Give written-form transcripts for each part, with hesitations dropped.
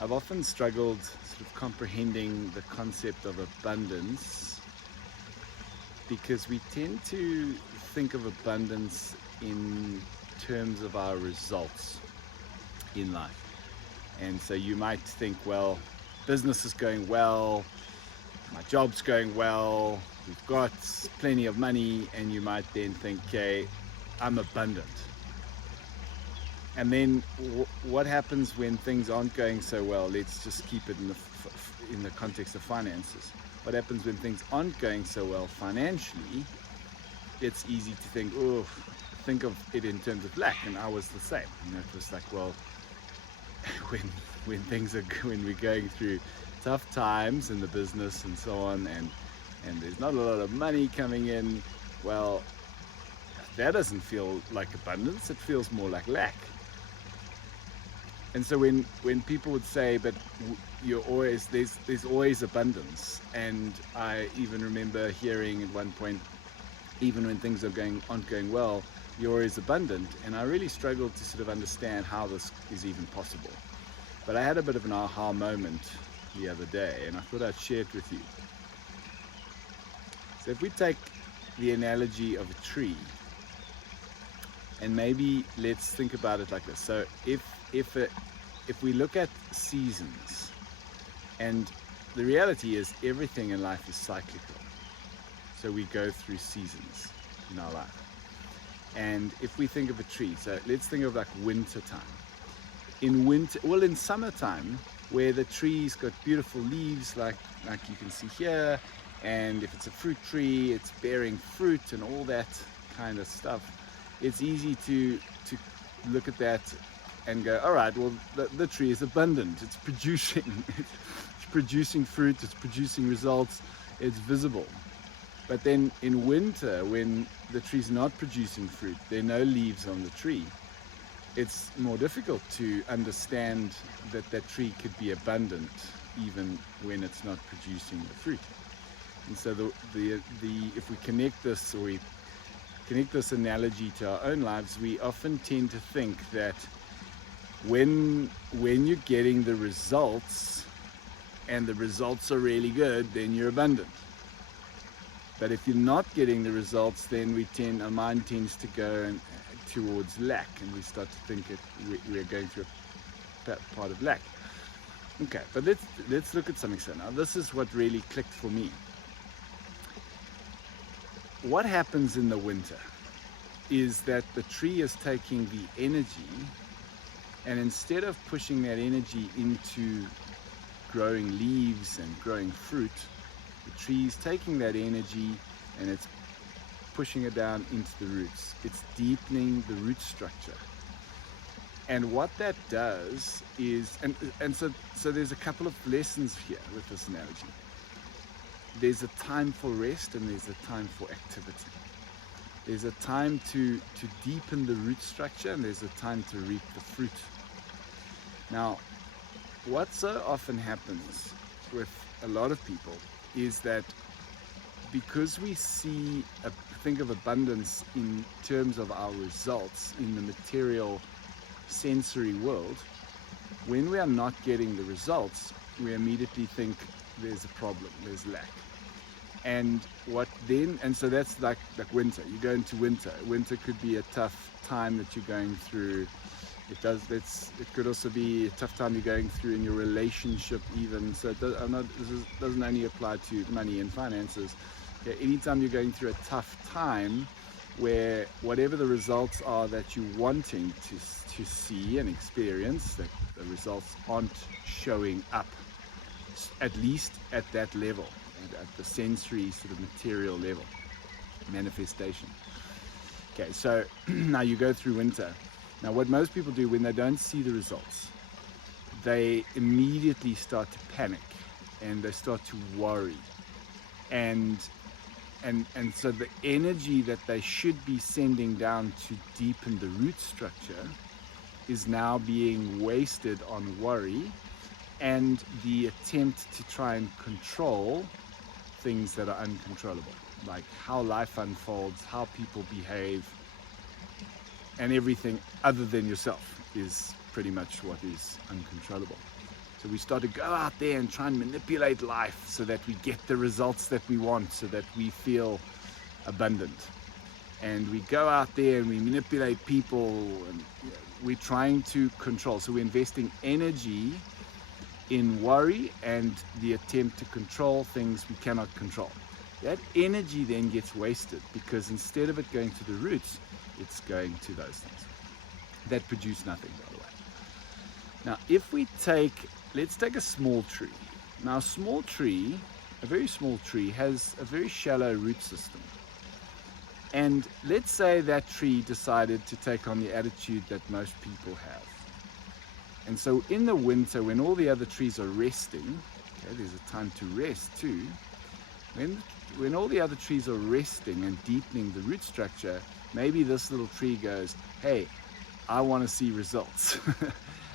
I've often struggled sort of comprehending the concept of abundance because we tend to think of abundance in terms of our results in life. And so you might think, well, business is going well, my job's going well, we've got plenty of money, and you might then think, okay, I'm abundant. And then what happens when things aren't going so well? Let's just keep it in the context of finances. What happens when things aren't going so well financially? It's easy to think, oh, think of it in terms of lack, and I was the same. It was like, well, when when we're going through tough times in the business and so on, and there's not a lot of money coming in, well, that doesn't feel like abundance. It feels more like lack. And so when people would say, but you're always there's always abundance, and I even remember hearing at one point, even when things aren't going well, you're always abundant, and I really struggled to sort of understand how this is even possible. But I had a bit of an aha moment the other day, and I thought I'd share it with you. So if we take the analogy of a tree, and maybe let's think about it like this. So if we look at seasons, and the reality is everything in life is cyclical. So we go through seasons in our life. And if we think of a tree, so let's think of like winter time. In summertime, where the tree's got beautiful leaves like you can see here, and if it's a fruit tree, it's bearing fruit and all that kind of stuff, it's easy to look at that and go, all right, well, the tree is abundant. It's producing fruit, it's producing results, it's visible. But then in winter, when the tree's not producing fruit, there are no leaves on the tree, it's more difficult to understand that that tree could be abundant even when it's not producing the fruit. And so if we connect this, or we connect this analogy to our own lives, we often tend to think that when you're getting the results, and the results are really good, then you're abundant. But if you're not getting the results, then our mind tends to go towards lack, and we start to think we're going through a part of lack. Okay, but let's look at something. So now this is what really clicked for me. What happens in the winter is that the tree is taking the energy, and instead of pushing that energy into growing leaves and growing fruit, the tree is taking that energy and it's pushing it down into the roots. It's deepening the root structure. And what that does is, and so there's a couple of lessons here with this analogy. There's a time for rest, and there's a time for activity. There's a time to deepen the root structure, and there's a time to reap the fruit. Now, what so often happens with a lot of people is that because we think of abundance in terms of our results in the material sensory world, when we are not getting the results, we immediately think there's a problem, there's lack. And so that's like winter. You go into winter. Winter could be a tough time that you're going through. It could also be a tough time you're going through in your relationship even. So this doesn't only apply to money and finances. Okay, anytime you're going through a tough time where whatever the results are that you're wanting to see and experience, that the results aren't showing up, at least at that level, at the sensory sort of material level, manifestation. Okay, so now you go through winter. Now what most people do when they don't see the results, they immediately start to panic and they start to worry. And so the energy that they should be sending down to deepen the root structure is now being wasted on worry and the attempt to try and control things that are uncontrollable, like how life unfolds, how people behave, and everything other than yourself is pretty much what is uncontrollable. So we start to go out there and try and manipulate life so that we get the results that we want, so that we feel abundant. And we go out there and we manipulate people, and we're trying to control. So we're investing energy in worry and the attempt to control things we cannot control. That energy then gets wasted, because instead of it going to the roots, it's going to those things that produce nothing, by the way. Now, if we let's take a small tree. Now, a small tree, a very small tree, has a very shallow root system. And let's say that tree decided to take on the attitude that most people have. And so in the winter, when all the other trees are resting, okay, there's a time to rest too. When all the other trees are resting and deepening the root structure, maybe this little tree goes, hey, I want to see results.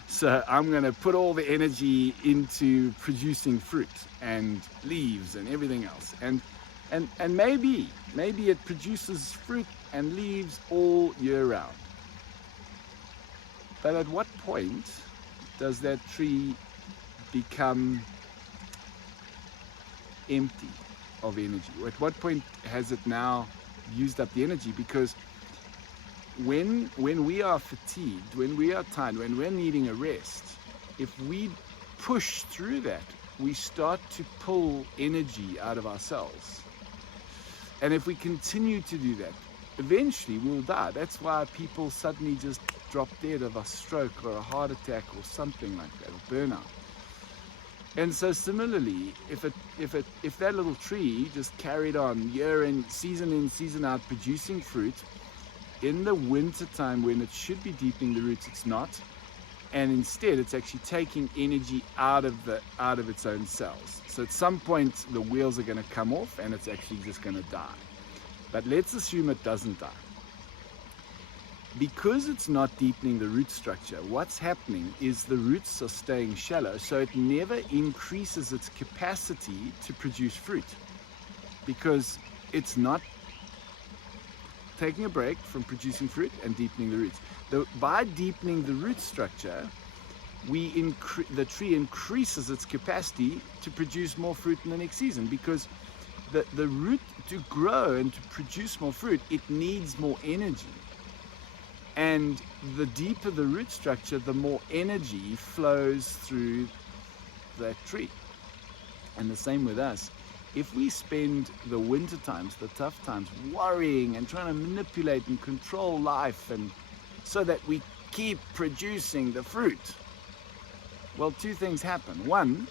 So I'm going to put all the energy into producing fruit and leaves and everything else. And maybe it produces fruit and leaves all year round. But at what point does that tree become empty of energy? At what point has it now used up the energy? Because when we are fatigued, when we are tired, when we're needing a rest, if we push through that, we start to pull energy out of ourselves. And if we continue to do that, eventually we'll die. That's why people suddenly just drop dead of a stroke or a heart attack or something like that, or burnout. And so similarly, if that little tree just carried on year in, season out, producing fruit, in the winter time when it should be deepening the roots, it's not. And instead it's actually taking energy out of its own cells. So at some point the wheels are going to come off and it's actually just going to die. But let's assume it doesn't die. Because it's not deepening the root structure, what's happening is the roots are staying shallow, so it never increases its capacity to produce fruit, because it's not taking a break from producing fruit and deepening the roots. By deepening the root structure, the tree increases its capacity to produce more fruit in the next season, because the root, to grow and to produce more fruit, it needs more energy. And the deeper the root structure, the more energy flows through that tree. And the same with us. If we spend the winter times, the tough times, worrying and trying to manipulate and control life, and so that we keep producing the fruit, well, two things happen. One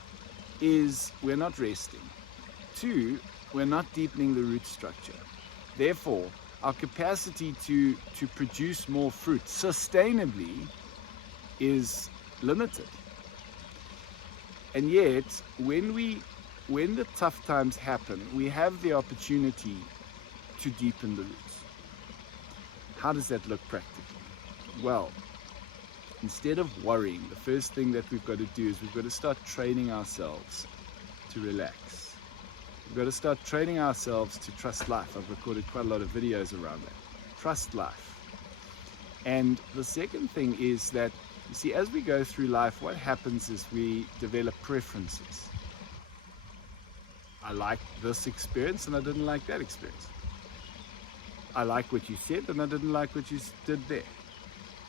is we're not resting. Two, we're not deepening the root structure. Therefore, our capacity to produce more fruit sustainably is limited. And yet, when the tough times happen, we have the opportunity to deepen the roots. How does that look practically? Well, instead of worrying, the first thing that we've got to do is we've got to start training ourselves to relax. We've got to start training ourselves to trust life. I've recorded quite a lot of videos around that. Trust life. And the second thing is that, you see, as we go through life, what happens is we develop preferences. I liked this experience and I didn't like that experience. I like what you said and I didn't like what you did there.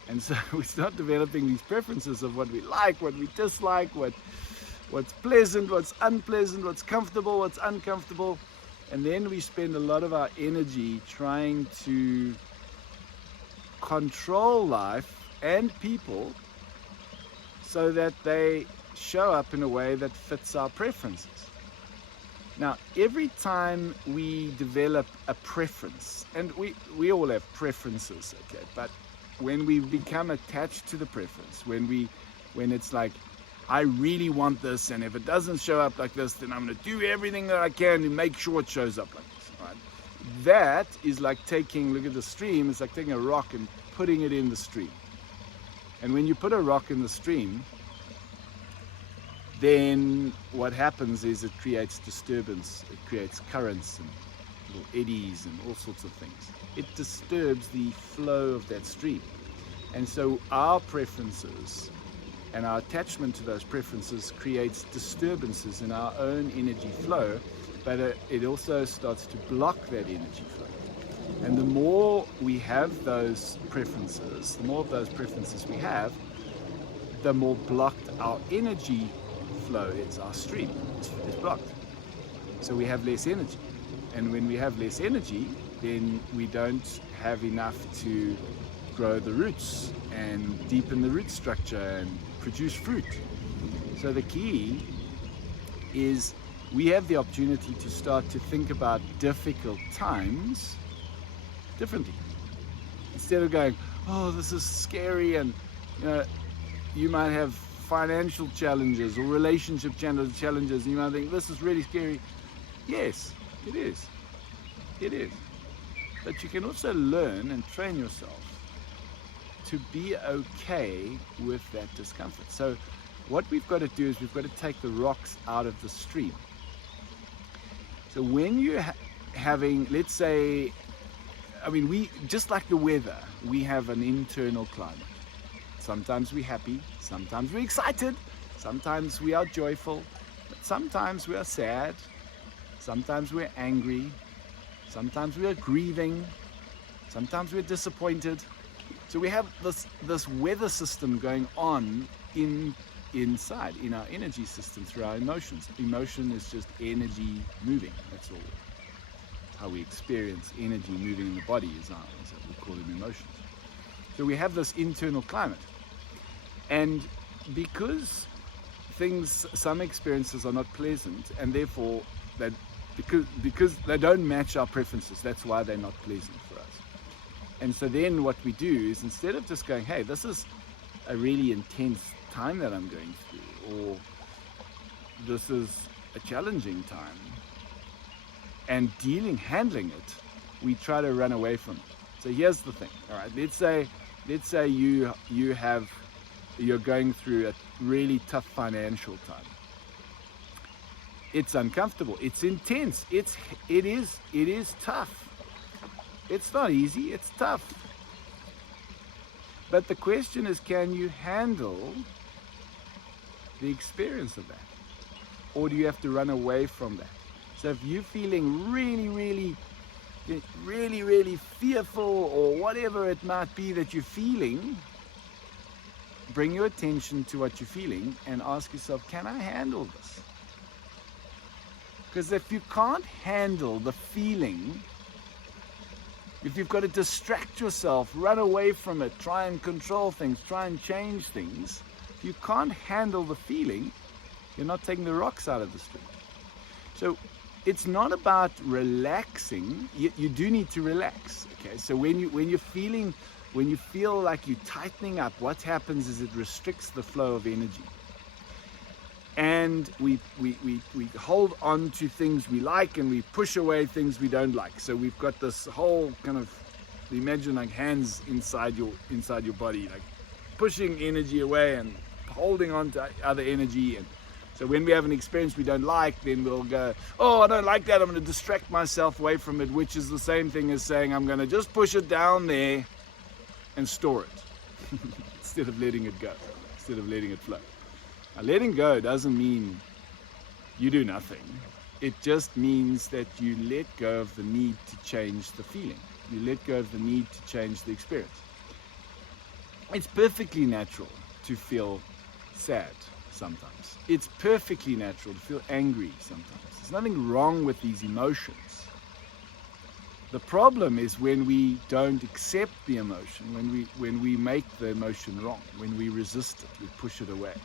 And so we start developing these preferences of what we like, what we dislike, what's pleasant, what's unpleasant, what's comfortable, what's uncomfortable. And then we spend a lot of our energy trying to control life and people so that they show up in a way that fits our preferences. Now, every time we develop a preference, and we all have preferences, okay, but when we become attached to the preference, when it's like, I really want this, and if it doesn't show up like this, then I'm going to do everything that I can to make sure it shows up like this, right? That is like look at the stream, it's like taking a rock and putting it in the stream. And when you put a rock in the stream, then what happens is it creates disturbance, it creates currents and little eddies and all sorts of things. It disturbs the flow of that stream. And so our preferences And our attachment to those preferences creates disturbances in our own energy flow, but it also starts to block that energy flow. And the more we have those preferences, the more of those preferences we have, the more blocked our energy flow is. Our stream is blocked. So we have less energy. And when we have less energy, then we don't have enough to grow the roots and deepen the root structure and produce fruit. So the key is we have the opportunity to start to think about difficult times differently. Instead of going, oh, this is scary, and you might have financial challenges or relationship challenges, and you might think, this is really scary. Yes, it is. It is. But you can also learn and train yourself to be okay with that discomfort. So what we've got to do is we've got to take the rocks out of the stream. So when you're having, let's say, we just like the weather, we have an internal climate. Sometimes we're happy, sometimes we're excited, sometimes we are joyful, but sometimes we are sad, sometimes we're angry, sometimes we are grieving, sometimes we're disappointed. So we have this weather system going on inside, in our energy system, through our emotions. Emotion is just energy moving, that's all. How we experience energy moving in the body is we call them emotions. So we have this internal climate. And because some experiences are not pleasant, and therefore because they don't match our preferences, that's why they're not pleasant for us. And so then what we do is, instead of just going, hey, this is a really intense time that I'm going through, or this is a challenging time, and handling it, we try to run away from it. So here's the thing, all right, let's say you're going through a really tough financial time. It's uncomfortable, it's intense, it is tough. It's not easy, it's tough. But the question is, can you handle the experience of that? Or do you have to run away from that? So if you're feeling really fearful, or whatever it might be that you're feeling, bring your attention to what you're feeling and ask yourself, can I handle this? Because if you can't handle the feeling, if you've got to distract yourself, run away from it, try and control things, try and change things, if you can't handle the feeling, you're not taking the rocks out of the stream. So it's not about relaxing. You do need to relax. Okay, so when you feel like you're tightening up, what happens is it restricts the flow of energy. And we hold on to things we like, and we push away things we don't like. So we've got this whole kind of, imagine like hands inside your body, like pushing energy away and holding on to other energy. And so when we have an experience we don't like, then we'll go, oh, I don't like that, I'm going to distract myself away from it, which is the same thing as saying I'm going to just push it down there and store it instead of letting it go, instead of letting it flow. Now, letting go doesn't mean you do nothing. It just means that you let go of the need to change the feeling. You let go of the need to change the experience. It's perfectly natural to feel sad sometimes. It's perfectly natural to feel angry sometimes. There's nothing wrong with these emotions. The problem is when we don't accept the emotion, when we make the emotion wrong, when we resist it, we push it away.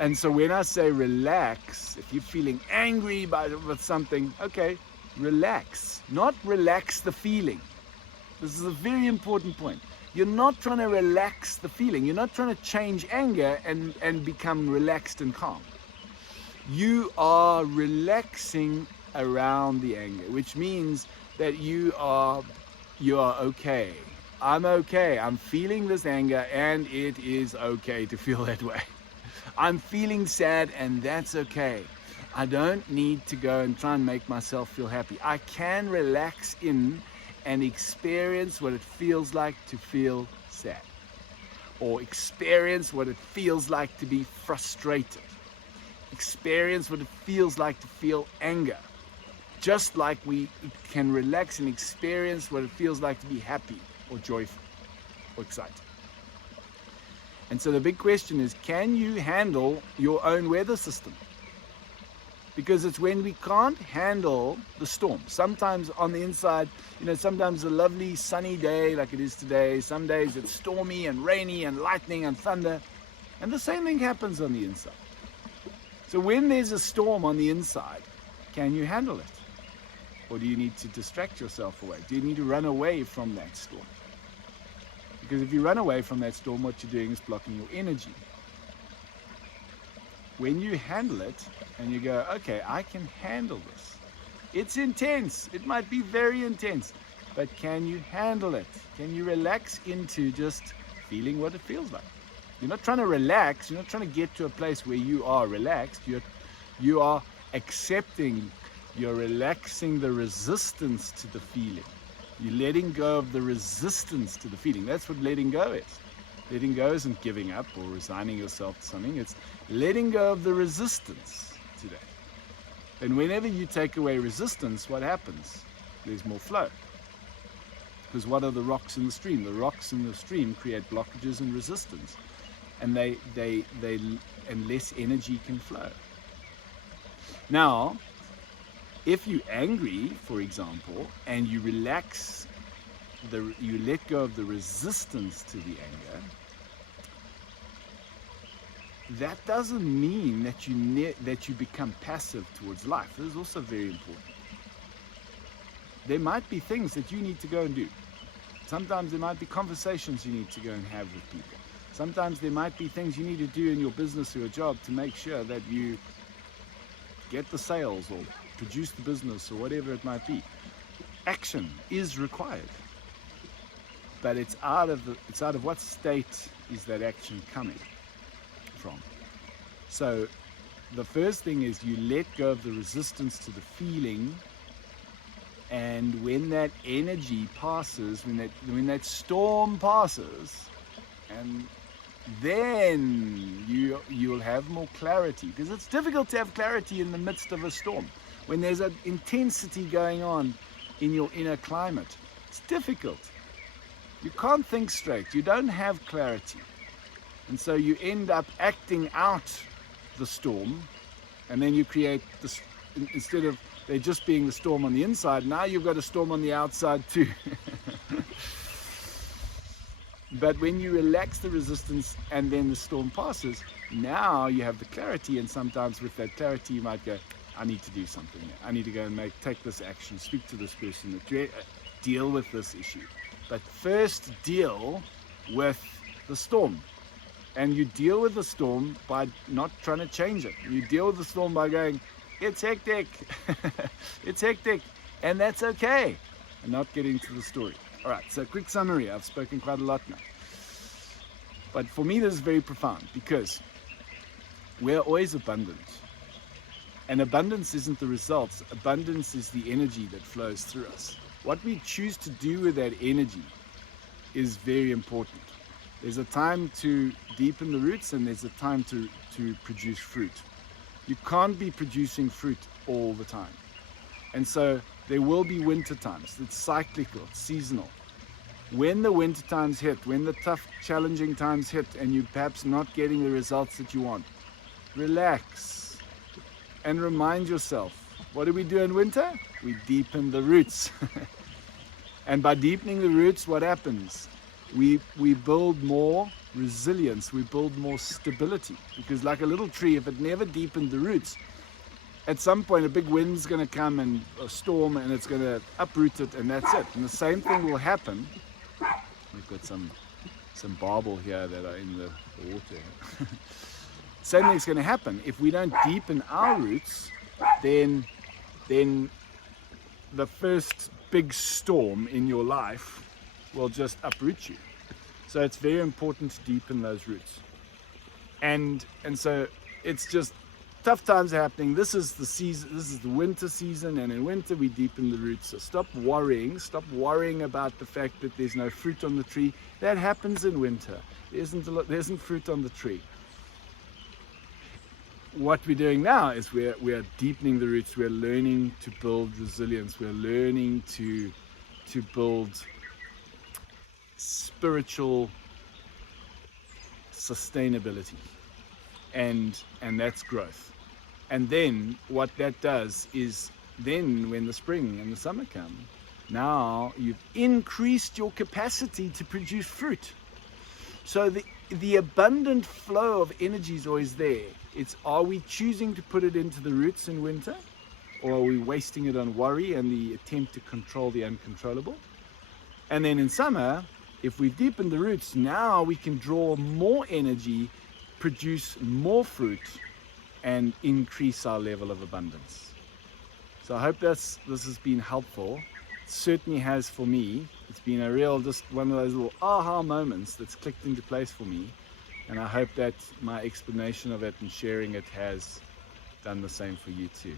And so when I say relax, if you're feeling angry with something, okay, relax. Not relax the feeling. This is a very important point. You're not trying to relax the feeling. You're not trying to change anger and become relaxed and calm. You are relaxing around the anger, which means that you are okay. I'm okay. I'm feeling this anger, and it is okay to feel that way. I'm feeling sad, and that's okay. I don't need to go and try and make myself feel happy. I can relax in and experience what it feels like to feel sad. or experience what it feels like to be frustrated. Experience what it feels like to feel anger. Just like we can relax and experience what it feels like to be happy or joyful or excited. And so the big question is, can you handle your own weather system? Because it's when we can't handle the storm. Sometimes on the inside, sometimes a lovely sunny day like it is today. Some days it's stormy and rainy and lightning and thunder. And the same thing happens on the inside. So when there's a storm on the inside, can you handle it? Or do you need to distract yourself away? Do you need to run away from that storm? Because if you run away from that storm, what you're doing is blocking your energy. When you handle it and you go, okay, I can handle this. It's intense. It might be very intense. But can you handle it? Can you relax into just feeling what it feels like? You're not trying to relax. You're not trying to get to a place where you are relaxed. You are accepting. You're relaxing the resistance to the feeling. You're letting go of the resistance to the feeling. That's what letting go is. Letting go isn't giving up or resigning yourself to something. It's letting go of the resistance to that. And whenever you take away resistance, what happens? There's more flow. Because what are the rocks in the stream? The rocks in the stream create blockages and resistance. And and less energy can flow. Now, if you're angry, for example, and you relax, you let go of the resistance to the anger, that doesn't mean that you become passive towards life. This is also very important. There might be things that you need to go and do. Sometimes there might be conversations you need to go and have with people. Sometimes there might be things you need to do in your business or your job to make sure that you get the sales or produce the business or whatever it might be. Action is required, but it's out of what state is that action coming from. So the first thing is you let go of the resistance to the feeling, and when that energy passes, when that storm passes, and then you'll have more clarity, because it's difficult to have clarity in the midst of a storm. When there's an intensity going on in your inner climate, it's difficult. You can't think straight. You don't have clarity. And so you end up acting out the storm, and then you create this, instead of there just being the storm on the inside, now you've got a storm on the outside too. But when you relax the resistance and then the storm passes, now you have the clarity, and sometimes with that clarity you might go, I need to do something. I need to go and take this action, speak to this person, deal with this issue. But first deal with the storm. And you deal with the storm by not trying to change it. You deal with the storm by going, it's hectic. It's hectic. And that's okay. And not getting to the story. All right, so quick summary. I've spoken quite a lot now. But for me, this is very profound, because we're always abundant. And abundance isn't the results. Abundance is the energy that flows through us. What we choose to do with that energy is very important. There's a time to deepen the roots, and there's a time to produce fruit. You can't be producing fruit all the time. And so there will be winter times. It's cyclical, it's seasonal. When the winter times hit, when the tough, challenging times hit, and you're perhaps not getting the results that you want, relax and remind yourself, what do we do in winter? We deepen the roots. And by deepening the roots, what happens? We build more resilience, we build more stability. Because like a little tree, if it never deepened the roots, at some point a big wind's going to come and a storm, and it's going to uproot it, and that's it. And the same thing will happen. We've got some barbel here that are in the water. Same thing's going to happen. If we don't deepen our roots, then the first big storm in your life will just uproot you. So it's very important to deepen those roots. And so it's just tough times are happening. This is the season, this is the winter season, and in winter we deepen the roots. So stop worrying about the fact that there's no fruit on the tree. That happens in winter. There isn't fruit on the tree. What we're doing now is we are deepening the roots. We're learning to build resilience. We're learning to build spiritual sustainability, and that's growth. And then what that does is, then when the spring and the summer come, now you've increased your capacity to produce fruit. So the abundant flow of energy is always there. It's, are we choosing to put it into the roots in winter, or are we wasting it on worry and the attempt to control the uncontrollable? And then in summer, if we've deepened the roots, now we can draw more energy, produce more fruit, and increase our level of abundance. So I hope this has been helpful. It certainly has for me. It's been a real, just one of those little aha moments that's clicked into place for me. And I hope that my explanation of it and sharing it has done the same for you too.